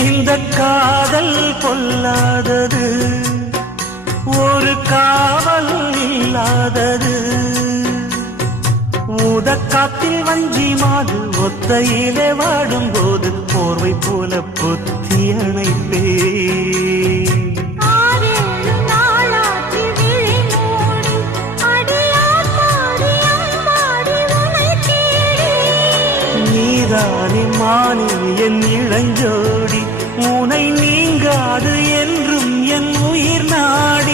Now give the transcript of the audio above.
இந்த காதல் கொல்லாதது, ஒரு காவல் இல்லாதது. ஊதக்காத்தில் வஞ்சி மாது ஒத்தையிலே வாடும்போது போர்வை போல பொத்தி அணைப்பே. நீதானே மானே என் இளஞ்சோடி, உனை நீங்காது என்றும் என் உயிர் நாடி.